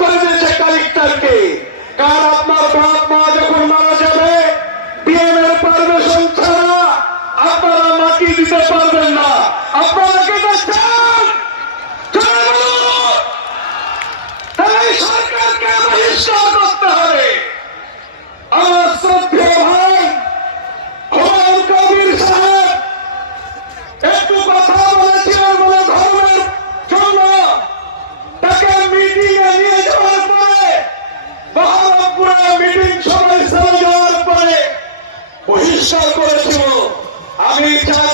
করে দিয়েছে কালেক্টরকে। কার আপনার বাপ মা যখন মারা যাবে ডিএমের পারমিশন ছাড়া আপনারা মাটি দিতে পারবেন না। আপনারা কি চান? তাহলে সরকারকে বহিষ্কার করতে হবে। আমার শ্রদ্ধেয় ভাই হুমায়ুন কবির সাহেব একটু কথা বলেছিলেন বলে ধর্মের জন্য তাকে মিটিং এ নিয়ে যাওয়ার পরে বহরমপুরে মিটিং সবাই চলে যাওয়ার পরে বহিষ্কার করেছিল। আমি 4